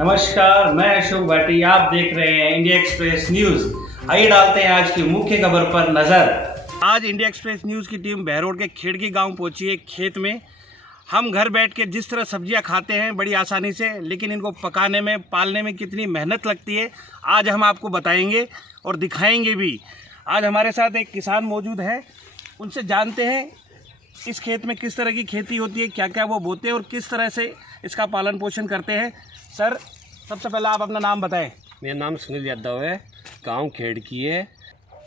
नमस्कार, मैं अशोक भाटी। आप देख रहे हैं इंडिया एक्सप्रेस न्यूज। आइए डालते हैं आज की मुख्य खबर पर नजर। आज इंडिया एक्सप्रेस न्यूज की टीम बहरोड के खेड़की गांव पहुंची है। खेत में हम घर बैठ के जिस तरह सब्जियां खाते हैं बड़ी आसानी से, लेकिन इनको पकाने में, पालने में कितनी मेहनत लगती है आज हम आपको बताएंगे और दिखाएंगे भी। आज हमारे साथ एक किसान मौजूद है, उनसे जानते हैं इस खेत में किस तरह की खेती होती है, क्या क्या वो बोते हैं और किस तरह से इसका पालन पोषण करते हैं। सर, सबसे पहले आप अपना नाम बताएं। मेरा नाम सुनील यादव है, गांव खेड़की है।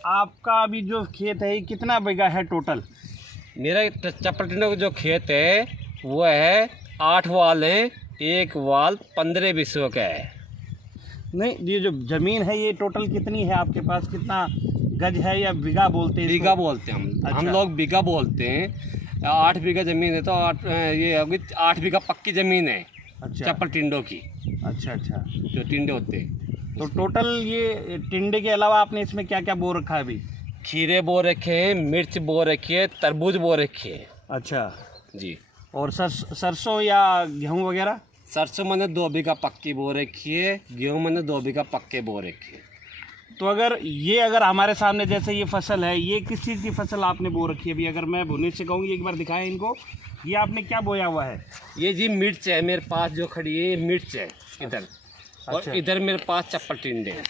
आपका अभी जो खेत है ये कितना बीघा है टोटल? मेरा चप्पटिनों का जो खेत है वो है 8 वाल है, 1 वाल 15 विश्व का है। नहीं, ये जो ज़मीन है ये टोटल कितनी है आपके पास? कितना गज है या बीघा बोलते हैं? बीघा बोलते हैं हम। अच्छा। हम लोग बीघा बोलते हैं। 8 बीघा ज़मीन है तो 8 बीघा पक्की ज़मीन है। अच्छा। चप्पल टिंडों की, अच्छा, जो टिंडे होते हैं। तो टोटल ये टिंडे के अलावा आपने इसमें क्या क्या बो रखा है अभी? खीरे बो रखे हैं, मिर्च बो रखी है, तरबूज बो रखे हैं। अच्छा जी। और सरसों या गेहूँ वगैरह? सरसों मैंने 2 बीघा पक्की बो रखी है, गेहूँ मैंने 2 बीघा पक्के बो रखे हैं। तो अगर हमारे सामने जैसे ये फसल है, ये किस चीज़ की फसल आपने बो रखी है अभी? अगर मैं बोने से कहूँ एक बार दिखाएं इनको, ये आपने क्या बोया हुआ है? ये जी मिर्च है, मेरे पास जो खड़ी है ये मिर्च है इधर। और अच्छा। इधर मेरे पास चप्पल टिंडे हैं।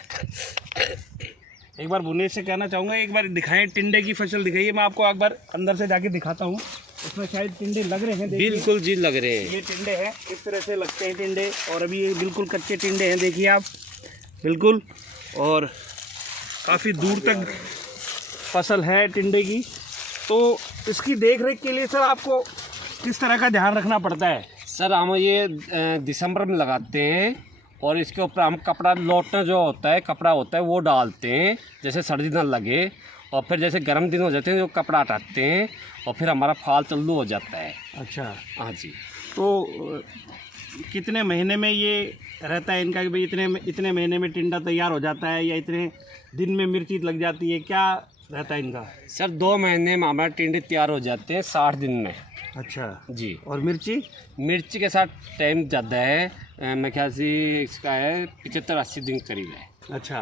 एक बार बुने से कहना चाहूँगा, एक बार दिखाएं टिंडे की फसल दिखाइए। मैं आपको एक बार अंदर से जाके दिखाता हूँ। इसमें शायद टिंडे लग रहे हैं, देखिए। बिल्कुल जी लग रहे हैं। ये टिंडे हैं, इस तरह से लगते हैं टिंडे। और अभी ये बिल्कुल कच्चे टिंडे हैं, देखिए आप, बिल्कुल। और काफ़ी दूर तक फसल है टिंडे की। तो इसकी देख रेख के लिए सर आपको किस तरह का ध्यान रखना पड़ता है? सर हम ये दिसंबर में लगाते हैं और इसके ऊपर हम कपड़ा लौटना जो होता है, कपड़ा होता है वो डालते हैं, जैसे सर्दी ना लगे। और फिर जैसे गर्म दिन हो जाते हैं जो कपड़ा हटाते हैं और फिर हमारा फाल चालू हो जाता है। अच्छा। हाँ जी। तो कितने महीने में ये रहता है इनका कि भाई इतने महीने में टिंडा तैयार हो जाता है, या इतने दिन में मिर्ची लग जाती है, क्या रहता है इनका? सर 2 महीने में हमारे टिंडे तैयार हो जाते हैं, 60 दिन में। अच्छा जी। और मिर्ची के साथ टाइम ज़्यादा है, मेरे ख्याल से इसका है 75-80 दिन करीब है। अच्छा,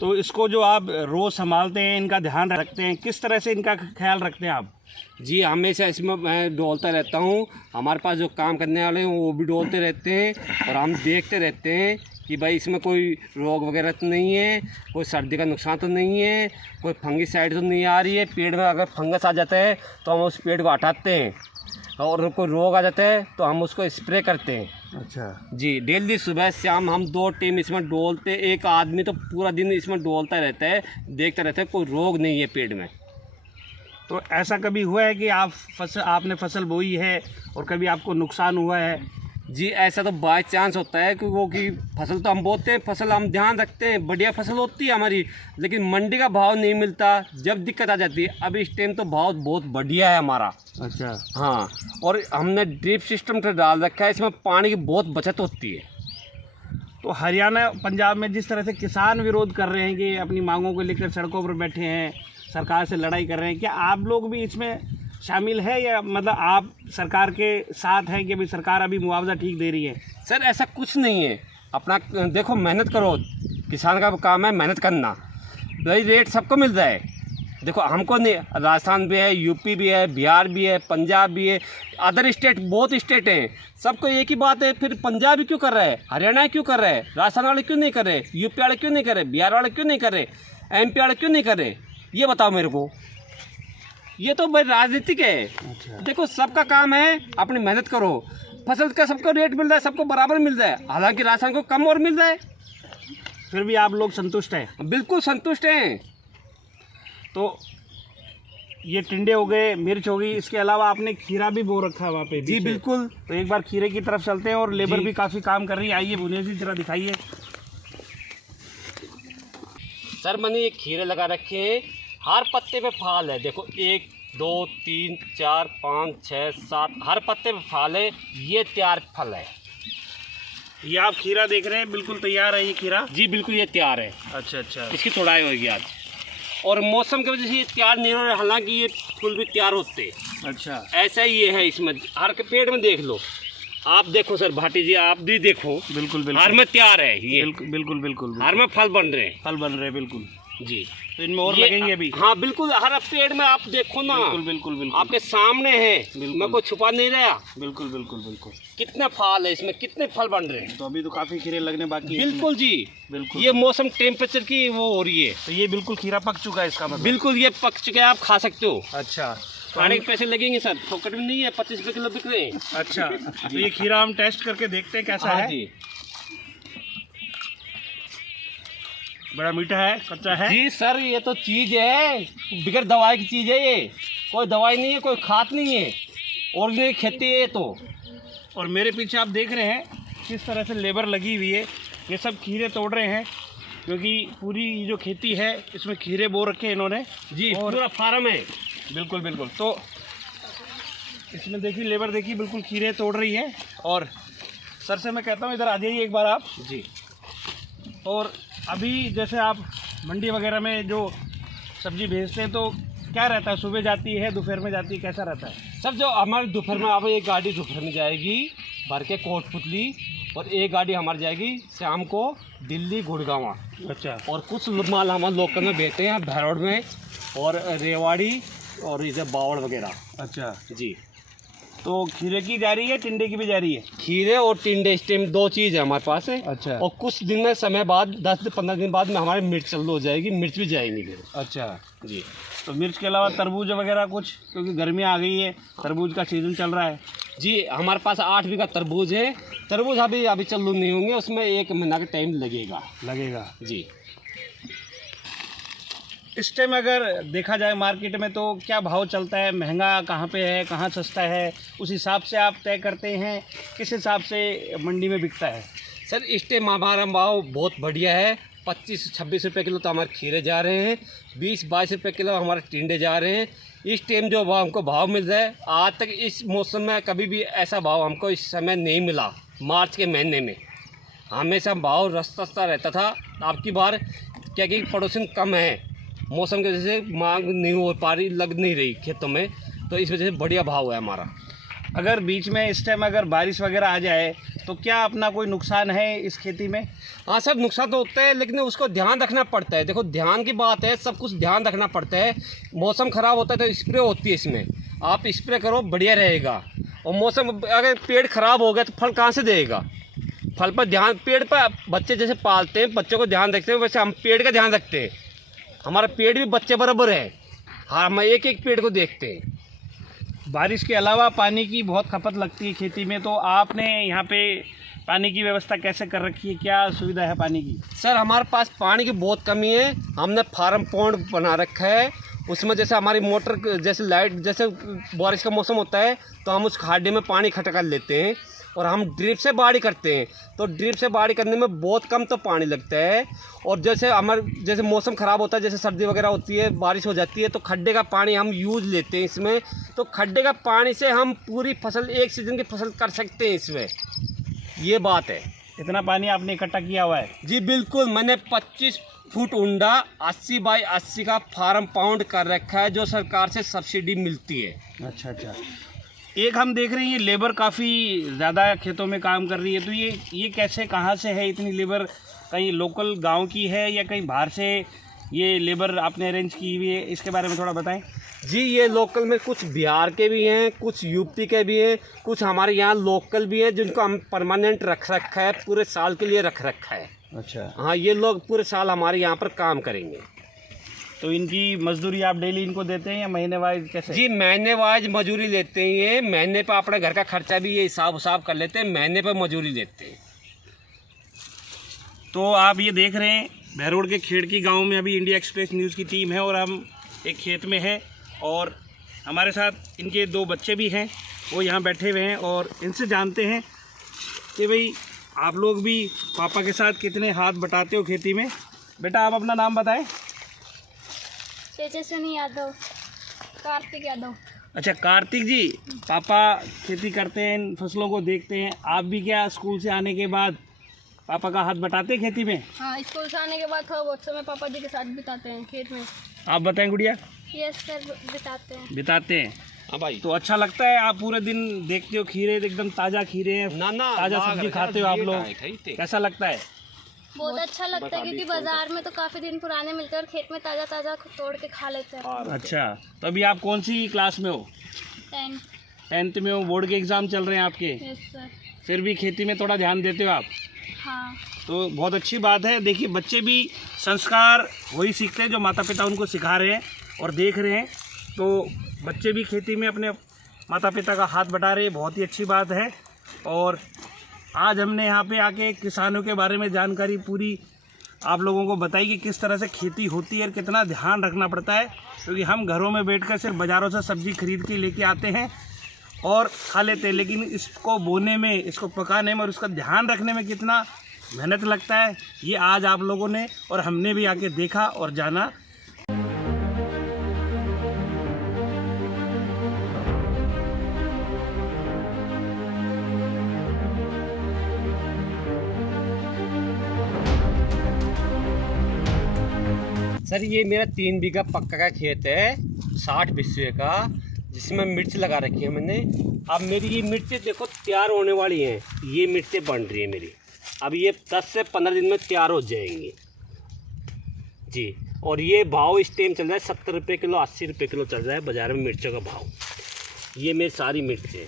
तो इसको जो आप रोज़ संभालते हैं, इनका ध्यान रखते हैं, किस तरह से इनका ख्याल रखते हैं आप? जी, हमेशा इसमें मैं डोलता रहता हूँ। हमारे पास जो काम करने वाले हैं वो भी डोलते रहते हैं और हम देखते रहते हैं कि भाई इसमें कोई रोग वगैरह तो नहीं है, कोई सर्दी का नुकसान तो नहीं है, कोई फंगिसाइड तो नहीं आ रही है। पेड़ में अगर फंगस आ जाता है तो हम उस पेड़ को हटाते हैं, और कोई रोग आ जाता है तो हम उसको स्प्रे करते हैं। अच्छा जी, डेली सुबह शाम हम 2 टाइम इसमें डोलते। एक आदमी तो पूरा दिन इसमें डोलता रहता है, देखता रहता है कोई रोग नहीं है पेड़ में। तो ऐसा कभी हुआ है कि आपने फसल बोई है और कभी आपको नुकसान हुआ है? जी, ऐसा तो बाई चांस होता है कि फसल तो हम बोते हैं, फसल हम ध्यान रखते हैं, बढ़िया फसल होती है हमारी, लेकिन मंडी का भाव नहीं मिलता, जब दिक्कत आ जाती है। अब इस टाइम तो भाव बहुत बढ़िया है हमारा। अच्छा। हाँ, और हमने ड्रिप सिस्टम से डाल रखा है, इसमें पानी की बहुत बचत होती है। तो हरियाणा पंजाब में जिस तरह से किसान विरोध कर रहे हैं कि अपनी मांगों को लेकर सड़कों पर बैठे हैं, सरकार से लड़ाई कर रहे हैं, क्या आप लोग भी इसमें शामिल है, या मतलब आप सरकार के साथ हैं कि भाई सरकार अभी मुआवजा ठीक दे रही है? सर ऐसा कुछ नहीं है, अपना देखो मेहनत करो, किसान का काम है मेहनत करना। वही रेट सबको मिल रहा है। देखो हमको नहीं, राजस्थान भी है, यूपी भी है, बिहार भी है, पंजाब भी है, अदर स्टेट बहुत स्टेट हैं, सबको एक ही बात है। फिर पंजाब भी क्यों कर रहा है, हरियाणा क्यों कर रहा है, राजस्थान वाले क्यों नहीं कर रहे, यूपी वाले क्यों नहीं कर रहे, बिहार वाले क्यों नहीं कर रहे, एमपी वाले क्यों नहीं कर रहे, ये बताओ मेरे को। ये तो भाई राजनीतिक है। अच्छा। देखो सबका काम है, अपनी मेहनत करो, फसल का सबको रेट मिल रहा है, सबको बराबर मिल रहा है, हालांकि राजस्थान को कम और मिल रहा है, फिर भी आप लोग संतुष्ट हैं? बिल्कुल संतुष्ट हैं। तो ये टिंडे हो गए, मिर्च हो गई, इसके अलावा आपने खीरा भी बो रखा है वहाँ पे? जी बिल्कुल। तो एक बार खीरे की तरफ चलते हैं, और लेबर जी। भी काफ़ी काम कर रही है। आइए बुने जी जरा दिखाइए। सर मैंने ये खीरे लगा रखे हैं, हर पत्ते पे फाल है। देखो 1 2 3 4 5 6 7 हर पत्ते पे फाल है, ये तैयार फल है। ये आप खीरा देख रहे हैं, बिल्कुल तैयार है ये खीरा? जी बिल्कुल, ये तैयार है। अच्छा अच्छा। इसकी तोड़ाई होगी आज, और मौसम की वजह से ये तैयार नहीं हो रहा, हालांकि ये फूल भी तैयार होते हैं। अच्छा। ऐसा ही ये है, इसमें हर के पेड़ में देख लो, आप देखो सर भाटी जी, आप भी देखो, बिल्कुल बिल्कुल हार में तैयार है ये, बिल्कुल बिल्कुल बिल्कुल हार में फल बन रहे हैं। फल बन रहे हैं बिल्कुल जी, तो इनमें और ये लगेंगे अभी। हाँ बिल्कुल, हर पेड़ में आप देखो ना, बिल्कुल बिल्कुल बिल्कुल आपके सामने है, बिल्कुल। मैं कोई छुपा नहीं रहा। बिल्कुल बिल्कुल बिल्कुल कितने फल है इसमें, कितने फल बन रहे हैं। तो अभी तो काफी खीरे लगने बाकी है बिल्कुल जी, बिल्कुल। ये मौसम टेम्परेचर की वो हो रही है। तो ये बिल्कुल खीरा पक चुका है इसका मतलब। बिल्कुल, ये पक चुके हैं, आप खा सकते हो। अच्छा खाने के पैसे लगेंगे सर, फोकट में नहीं है, 25 रुपए किलो बिक रहे हैं। अच्छा तो ये खीरा हम टेस्ट करके देखते हैं कैसा है। जी बड़ा मीठा है, कच्चा है। जी सर, ये तो चीज़ है, बिगैर दवाई की चीज़ है ये, कोई दवाई नहीं है, कोई खाद नहीं है, ऑर्गेनिक खेती है ये तो। और मेरे पीछे आप देख रहे हैं किस तरह से लेबर लगी हुई है, ये सब खीरे तोड़ रहे हैं क्योंकि पूरी जो खेती है इसमें खीरे बो रखे हैं इन्होंने। जी, और पूरा फार्म है। बिल्कुल बिल्कुल। तो इसमें देखिए लेबर देखिए बिल्कुल खीरे तोड़ रही है। और सर से मैं कहता हूँ इधर आ जाइए एक बार आप। जी, और अभी जैसे आप मंडी वगैरह में जो सब्जी भेजते हैं तो क्या रहता है, सुबह जाती है दोपहर में जाती है, कैसा रहता है? सर जो हमारे दोपहर में, अब एक गाड़ी दोपहर में जाएगी भर के कोटपुतली, और एक गाड़ी हमारी जाएगी शाम को दिल्ली गुड़गांव। अच्छा और कुछ माल हमारे लोकल में बेचते हैं भैरोड में, और रेवाड़ी और इधर बावड़ वगैरह। अच्छा जी, तो खीरे की जा रही है, टिंडे की भी जा रही है? खीरे और टिंडे इस टाइम दो चीज़ है हमारे पास है। अच्छा और कुछ दिन में समय बाद 10 से 15 दिन बाद में हमारी मिर्च चालू हो जाएगी, मिर्च भी जाएंगी फिर। अच्छा जी, तो मिर्च के अलावा तरबूज वगैरह कुछ, क्योंकि गर्मी आ गई है, तरबूज का सीज़न चल रहा है। जी हमारे पास 8 बीघा तरबूज है। तरबूज अभी चालू नहीं होंगे, उसमें 1 महीना का टाइम लगेगा। जी, इस टाइम अगर देखा जाए मार्केट में तो क्या भाव चलता है, महंगा कहाँ पे है, कहाँ सस्ता है, उस हिसाब से आप तय करते हैं, किस हिसाब से मंडी में बिकता है? सर इस टाइम हमारा भाव बहुत बढ़िया है। 25 से 26 रुपये किलो तो हमारे खीरे जा रहे हैं, 20-22 रुपये किलो हमारे टिंडे जा रहे हैं। इस टाइम जो भाव हमको भाव मिल रहा है, आज तक इस मौसम में कभी भी ऐसा भाव हमको इस समय नहीं मिला। मार्च के महीने में हमेशा भाव सस्ता रहता था। आपकी बार क्या कि प्रोडक्शन कम है, मौसम की वजह से मांग नहीं हो पा रही, लग नहीं रही खेतों में, तो इस वजह से बढ़िया भाव है हमारा। अगर बीच में इस टाइम अगर बारिश वगैरह आ जाए तो क्या अपना कोई नुकसान है इस खेती में? हाँ सर, नुकसान तो होता है, लेकिन उसको ध्यान रखना पड़ता है। देखो ध्यान की बात है, सब कुछ ध्यान रखना पड़ता है। मौसम ख़राब होता है तो स्प्रे होती है इसमें, आप स्प्रे करो बढ़िया रहेगा। और मौसम अगर पेड़ ख़राब हो गया तो फल कहाँ से देगा? फल पर ध्यान, पेड़ पर बच्चे जैसे पालते हैं, बच्चों को ध्यान रखते हैं, वैसे हम पेड़ का ध्यान रखते हैं। हमारा पेड़ भी बच्चे बराबर है। हाँ, हम एक एक पेड़ को देखते हैं। बारिश के अलावा पानी की बहुत खपत लगती है खेती में, तो आपने यहाँ पे पानी की व्यवस्था कैसे कर रखी है, क्या सुविधा है पानी की? सर हमारे पास पानी की बहुत कमी है। हमने फार्म पॉन्ड बना रखा है, उसमें जैसे हमारी मोटर, जैसे लाइट, जैसे बारिश का मौसम होता है तो हम उस खाड्डे में पानी इकट्ठा कर लेते हैं, और हम ड्रिप से बाड़ी करते हैं। तो ड्रिप से बाड़ी करने में बहुत कम तो पानी लगता है। और जैसे जैसे मौसम ख़राब होता है, जैसे सर्दी वगैरह होती है, बारिश हो जाती है, तो खड्डे का पानी हम यूज़ लेते हैं इसमें। तो खड्डे का पानी से हम पूरी फसल, एक सीज़न की फसल कर सकते हैं इसमें, ये बात है। इतना पानी आपने इकट्ठा किया हुआ है? जी बिल्कुल, मैंने 25 फुट उंडा 80 बाई 80 का फार्म पाउंड कर रखा है, जो सरकार से सब्सिडी मिलती है। अच्छा अच्छा। एक हम देख रहे हैं ये लेबर काफ़ी ज़्यादा खेतों में काम कर रही है, तो ये कैसे, कहाँ से है इतनी लेबर? कहीं लोकल गांव की है या कहीं बाहर से ये लेबर आपने अरेंज की हुई है? इसके बारे में थोड़ा बताएं। जी ये लोकल में कुछ बिहार के भी हैं, कुछ यूपी के भी हैं, कुछ हमारे यहाँ लोकल भी हैं, जिनको हम परमानेंट रख रखा है, पूरे साल के लिए रख रखा है। अच्छा। हाँ, ये लोग पूरे साल हमारे यहाँ पर काम करेंगे। तो इनकी मजदूरी आप डेली इनको देते हैं या महीने वाइज कैसे? जी महीने वाइज मजूरी लेते हैं। ये महीने पर अपने घर का खर्चा भी ये हिसाब कर लेते हैं, महीने पर मजूरी लेते हैं। तो आप ये देख रहे हैं बहरोड के खेड़की गांव में अभी इंडिया एक्सप्रेस न्यूज़ की टीम है, और हम एक खेत में हैं, और हमारे साथ इनके 2 बच्चे भी हैं, वो यहाँ बैठे हुए हैं, और इनसे जानते हैं कि भाई आप लोग भी पापा के साथ कितने हाथ बटाते हो खेती में। बेटा आप अपना नाम बताएं। तेजस्विनी यादव, कार्तिक यादव। अच्छा कार्तिक जी, पापा खेती करते हैं, इन फसलों को देखते हैं, आप भी क्या स्कूल से आने के बाद पापा का हाथ बटाते हैं खेती में? हाँ, स्कूल से आने के बाद थोड़ा बहुत समय पापा जी के साथ बिताते हैं खेत में। आप बताएं गुड़िया। यस सर, बिताते हैं। बिताते हैं। हाँ भाई। तो अच्छा लगता है, आप पूरे दिन देखते हो खीरे एकदम ताज़ा खीरे हैं, ना ताज़ा सब्जी खाते हो आप लोग, कैसा लगता है? बहुत अच्छा लगता है क्योंकि बाजार में तो काफी दिन पुराने मिलते हैं और खेत में ताजा ताजा तोड़ के खा लेते हैं। अच्छा, तो अभी आप कौन सी क्लास में हो? 10th में हो, बोर्ड के एग्ज़ाम चल रहे हैं आपके, यस सर। फिर भी खेती में थोड़ा ध्यान देते हो आप, हाँ तो बहुत अच्छी बात है। देखिए बच्चे भी संस्कार वही सीखते हैं जो माता पिता उनको सिखा रहे हैं और देख रहे हैं, तो बच्चे भी खेती में अपने माता पिता का हाथ बटा रहे हैं, बहुत ही अच्छी बात है। और आज हमने यहाँ पे आके किसानों के बारे में जानकारी पूरी आप लोगों को बताई कि किस तरह से खेती होती है और कितना ध्यान रखना पड़ता है, क्योंकि हम घरों में बैठकर सिर्फ बाज़ारों से सब्ज़ी खरीद के लेके आते हैं और खा लेते हैं, लेकिन इसको बोने में, इसको पकाने में और उसका ध्यान रखने में कितना मेहनत लगता है, ये आज आप लोगों ने और हमने भी आके देखा और जाना। सर ये मेरा 3 बीघा पक्का का खेत है, 60 बिस्वे का, जिसमें मिर्च लगा रखी है मैंने। अब मेरी ये मिर्चें देखो तैयार होने वाली हैं, ये मिर्चें बन रही है मेरी, अब ये 10 से 15 दिन में तैयार हो जाएंगी जी। और ये भाव इस टाइम चल रहा है 70 रुपये किलो, 80 रुपये किलो चल रहा है बाज़ार में मिर्चों का भाव। ये मेरी सारी मिर्चें,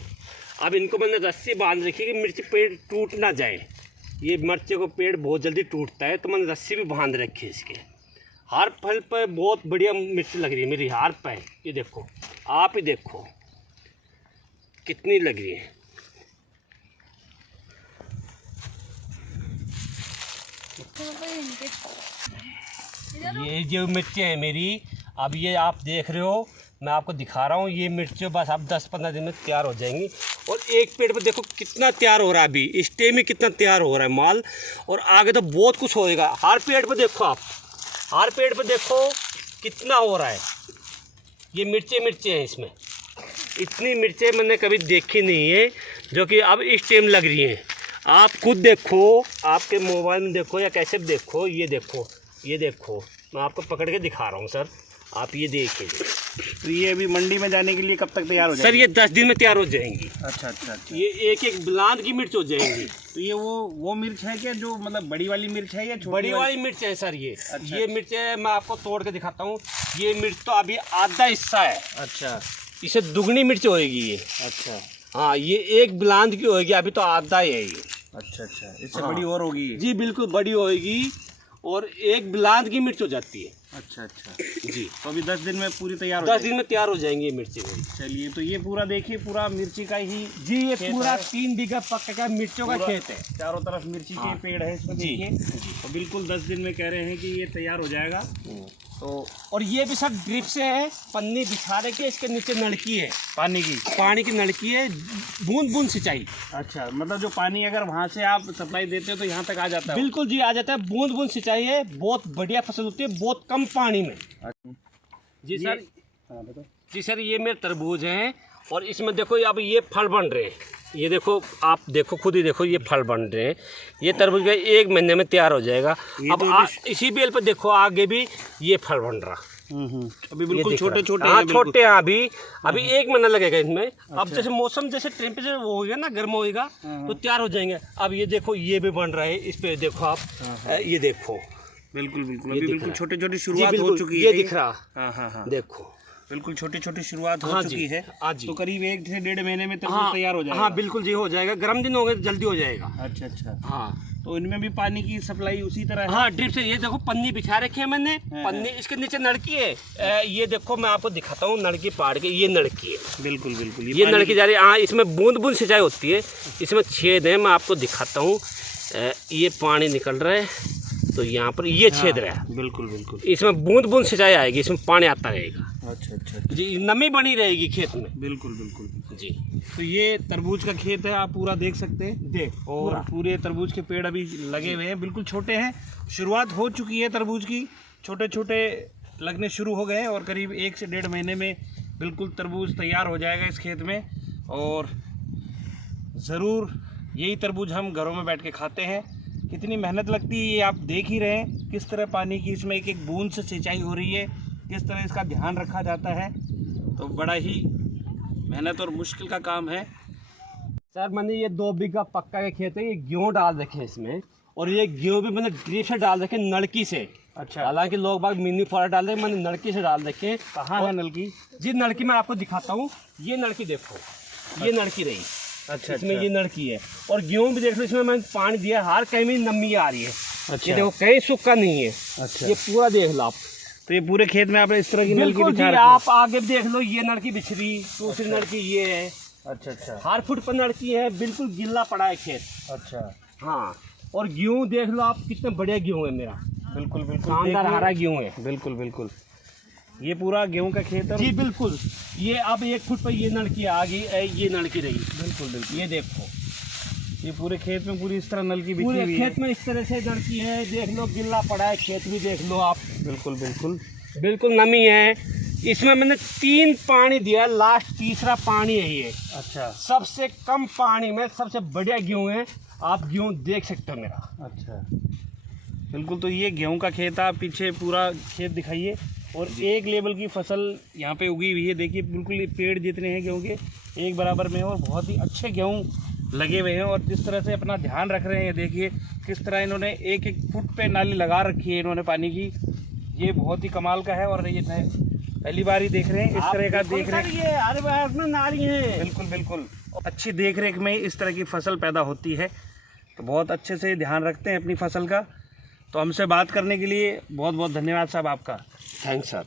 अब इनको मैंने रस्सी बांध रखी है कि मिर्च पेड़ टूट ना जाए, ये मिर्चों को पेड़ बहुत जल्दी टूटता है, तो मैंने रस्सी भी बांध रखी है इसके। हर फल पर बहुत बढ़िया मिर्च लग रही है मेरी, हर पे ये देखो, आप ही देखो कितनी लग रही है। ये जो मिर्चें हैं मेरी, अब ये आप देख रहे हो, मैं आपको दिखा रहा हूँ, ये मिर्चें बस अब 10-15 दिन में तैयार हो जाएंगी। और एक पेड़ पे देखो कितना तैयार हो रहा है, अभी इस टाइम में कितना तैयार हो रहा है माल, और आगे तो बहुत कुछ होएगा। हर पेड़ पे देखो आप, हर पेड़ पे देखो कितना हो रहा है। ये मिर्चें हैं इसमें, इतनी मिर्चें मैंने कभी देखी नहीं है जो कि अब इस टाइम लग रही हैं। आप खुद देखो, आपके मोबाइल में देखो या कैसे देखो, ये देखो, ये देखो, मैं आपको पकड़ के दिखा रहा हूँ सर, आप ये देखिए। तो ये अभी मंडी में जाने के लिए कब तक तैयार हो जाएगी? सर ये 10 दिन में तैयार हो जाएंगी। अच्छा अच्छा अच्छा। ये एक ब्लांद की मिर्च हो जाएंगी। तो ये वो मिर्च है क्या, जो मतलब बड़ी वाली मिर्च है या छोटी बड़ी वाली मिर्च है सर ये। अच्छा, ये मिर्च है, मैं आपको तोड़ के दिखाता हूँ। ये मिर्च तो अभी आधा हिस्सा है। अच्छा, इसे दुगनी मिर्च होएगी ये। अच्छा हाँ, ये एक ब्लांद की होएगी, अभी तो आधा ही है ये। अच्छा अच्छा, इससे हाँ। बड़ी और होगी ये? जी बिल्कुल बड़ी होएगी, और एक ब्लांद की मिर्च हो जाती है। अच्छा अच्छा जी, तो अभी 10 दिन में पूरी तैयार हो 10 दिन में तैयार हो जाएंगी ये मिर्ची। चलिए, तो ये पूरा देखिए, पूरा मिर्ची का ही जी, ये खेत पूरा है। 3 बीघा पक्का का मिर्चों का पूरा खेत है। चारों तरफ मिर्ची के हाँ। पेड़ है इसमें, जी, देखिए। तो बिल्कुल 10 दिन में कह रहे हैं कि ये तैयार हो जाएगा। तो और ये भी सब ड्रिप से है, पन्नी बिछा रखी है, इसके नीचे नलकी है, पानी की नलकी है, बूंद बूंद सिंचाई। अच्छा, मतलब जो पानी अगर वहाँ से आप सप्लाई देते हो तो यहाँ तक आ जाता है? बिल्कुल जी, आ जाता है, बूंद बूंद सिंचाई है, बहुत बढ़िया फसल होती है, बहुत कम पानी में। जी सर, हाँ बताओ। जी सर, ये मेरे तरबूज हैं, और इसमें देखो अब ये फल बन रहे हैं, ये देखो, आप देखो, खुद ही देखो, ये फल बन रहे हैं। ये तरबूज का 1 महीने में तैयार हो जाएगा। अब तो इसी बेल पर देखो आगे भी ये फल बन रहा। अभी बिल्कुल छोटे छोटे हाँ, छोटे हैं अभी 1 महीना लगेगा इसमें। अब जैसे मौसम, जैसे टेम्परेचर वो होगा ना, गर्म होएगा तो तैयार हो जाएंगे। अब ये देखो, ये भी बन रहा है, इस पे देखो आप, ये देखो, बिल्कुल बिल्कुल, ये अभी दिख बिल्कुल रहा। छोटे छोटी जी, शुरुआत हो बिल्कुल, चुकी है। ये दिख रहा। हाँ हाँ हाँ, देखो बिल्कुल छोटी छोटी शुरुआत हो हाँ चुकी जी, है। हाँ जी। तो करीब 1 से 1.5 महीने में तरबूज हाँ, तैयार हो जाएगा? हाँ बिल्कुल जी, हो जाएगा। गर्म दिन हो गए तो जल्दी हो जाएगा। अच्छा अच्छा, हाँ, तो इनमें भी पानी की सप्लाई उसी तरह है? हाँ, ड्रिप से। ये देखो पन्नी बिछा रखी है मैंने, पन्नी, इसके नीचे नलकी है। ये देखो, मैं आपको दिखाता हूँ, नलकी पाड़ के, ये नलकी है। बिल्कुल बिल्कुल, ये नलकी जा रही है। हाँ, इसमें बूंद बूंद सिंचाई होती है, इसमें छेद है, मैं आपको दिखाता हूँ। ये पानी निकल रहा है, तो यहाँ पर ये छेद रहा है। बिल्कुल बिल्कुल, इसमें बूंद बूंद सिंचाई आएगी, इसमें पानी आता रहेगा। अच्छा अच्छा जी, नमी बनी रहेगी खेत में। बिल्कुल बिल्कुल जी, तो ये तरबूज का खेत है, आप पूरा देख सकते हैं। और पूरे तरबूज के पेड़ अभी लगे हुए हैं, बिल्कुल छोटे हैं, शुरुआत हो चुकी है तरबूज की, छोटे छोटे लगने शुरू हो गए हैं, और करीब 1 से 1.5 महीने में बिल्कुल तरबूज तैयार हो जाएगा इस खेत में। और ज़रूर यही तरबूज हम घरों में बैठ के खाते हैं। कितनी मेहनत लगती है ये आप देख ही रहे हैं, किस तरह पानी की इसमें एक एक बूंद से सिंचाई हो रही है, किस तरह इसका ध्यान रखा जाता है। तो बड़ा ही मेहनत और मुश्किल का काम है। सर मैंने ये 2 बीघा पक्का के खेत है, ये गेहूँ डाल रखे हैं इसमें, और ये गेहूँ भी मैंने ड्रिप से डाल रखे नलकी से। अच्छा, हालांकि लोग बाग मिनी फॉर डाल रहे हैं, मैंने नलकी से डाल रखे। कहाँ है नलकी? जी नलकी मैं आपको दिखाता हूँ, ये नलकी देखो, ये नलकी रही। अच्छा, इसमें ये नलकी है, और गेहूँ भी देख लो, इसमें मैंने पानी दिया, हर कहीं में नमी आ रही है। अच्छा, ये देखो कहीं सूखा नहीं है। अच्छा, ये पूरा देख लो आप, तो ये पूरे खेत में आपने इस तरह की नलकी बिल्कुल जी। बिछा रखी है? आप आगे देख लो, ये नलकी बिछरी, दूसरी नलकी ये है। अच्छा अच्छा हर फुट पर नलकी है, बिल्कुल गिल्ला पड़ा है खेत। अच्छा, हाँ, और गेहूँ देख लो आप, कितने बढ़िया गेहूँ है मेरा, बिल्कुल बिल्कुल शानदार हरा गेहूँ है। बिल्कुल बिल्कुल, ये पूरा गेहूं का खेत है। जी बिल्कुल। ये अब 1 फुट पर ये नलकी आ गई, ये नलकी रही। बिल्कुल बिल्कुल, ये देखो, ये पूरे खेत में पूरी इस तरह नलकी बिछी पूरे हुई है। खेत में इस तरह से नलकी है, देख लो गिल्ला पड़ा है खेत भी, देख लो आप, बिल्कुल बिल्कुल, बिल्कुल नमी है। इसमें मैंने 3 पानी दिया, लास्ट तीसरा पानी है ये। अच्छा सबसे कम पानी में सबसे बढ़िया गेहूँ है, आप गेहूँ देख सकते हो मेरा। अच्छा, बिल्कुल। तो ये गेहूं का खेत है, आप पीछे पूरा खेत दिखाइए, और एक लेवल की फसल यहाँ पे उगी हुई है। देखिए बिल्कुल ये पेड़ जितने हैं गेहूं के एक बराबर में हैं, और बहुत ही अच्छे गेहूं लगे हुए हैं। और जिस तरह से अपना ध्यान रख रहे हैं, देखिए किस तरह इन्होंने 1-1 फुट पे नाली लगा रखी है इन्होंने पानी की, ये बहुत ही कमाल का है। और ये पहली बार ही देख रहे हैं इस तरह का देख रेख। ये हर बार में नाली है। बिल्कुल बिल्कुल, अच्छी देख रेख में इस तरह की फसल पैदा होती है। तो बहुत अच्छे से ध्यान रखते हैं अपनी फसल का। तो हमसे बात करने के लिए बहुत बहुत धन्यवाद साहब आपका। Thanks sir.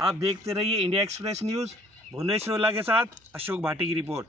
आप देखते रहिए इंडिया एक्सप्रेस न्यूज़। भुवनेश्वर के साथ अशोक भाटी की रिपोर्ट।